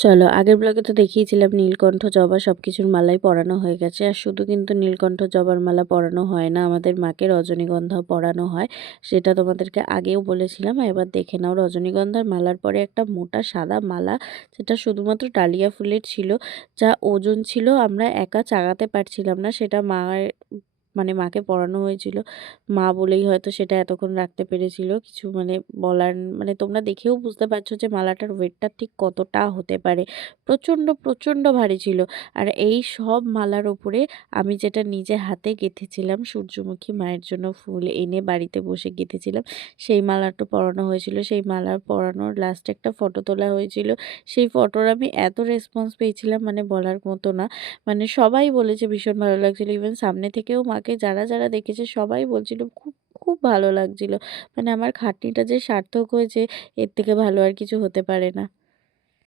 চলো, আগের ব্লগে তো দেখিয়েছিলাম নীলকণ্ঠ জবা সব কিছুর মালাই পরানো হয়ে গেছে। আর শুধু কিন্তু নীলকণ্ঠ জবার মালা পরানো হয় না, আমাদের মাকে রজনীগন্ধাও পরানো হয়। সেটা তোমাদেরকে আগেও বলেছিলাম, এবার দেখে নাও। রজনীগন্ধার মালার পরে একটা মোটা সাদা মালা, যেটা শুধুমাত্র ডালিয়া ফুলের ছিল, যা ওজন ছিল আমরা একা চাগাতে পারছিলাম না, সেটা মায়ের মানে মাকে পরানো হয়েছিল। মা বলেই হয়তো সেটা এতক্ষণ রাখতে পেরেছিল। কিছু মানে বলার, মানে তোমরা দেখেও বুঝতে পারছো যে মালাটার ওয়েটটা ঠিক কতটা হতে পারে। প্রচণ্ড প্রচণ্ড ভারী ছিল। আর এই সব মালার ওপরে আমি যেটা নিজে হাতে গেঁথেছিলাম, সূর্যমুখী মায়ের জন্য ফুল এনে বাড়িতে বসে গেঁথেছিলাম, সেই মালাটা পরানো হয়েছিল। সেই মালা পরানোর লাস্টে একটা ফটো তোলা হয়েছিল। সেই ফটোর আমি এত রেসপন্স পেয়েছিলাম, মানে বলার মতো না। মানে সবাই বলেছে ভীষণ ভালো লাগছিল। ইভেন সামনে থেকেও মাকে যারা যারা দেখেছে সবাই বলছিল খুব খুব ভালো লাগছিল। মানে আমার খাটনিটা যে সার্থক হয়েছে, এর থেকে ভালো আর কিছু হতে পারে না।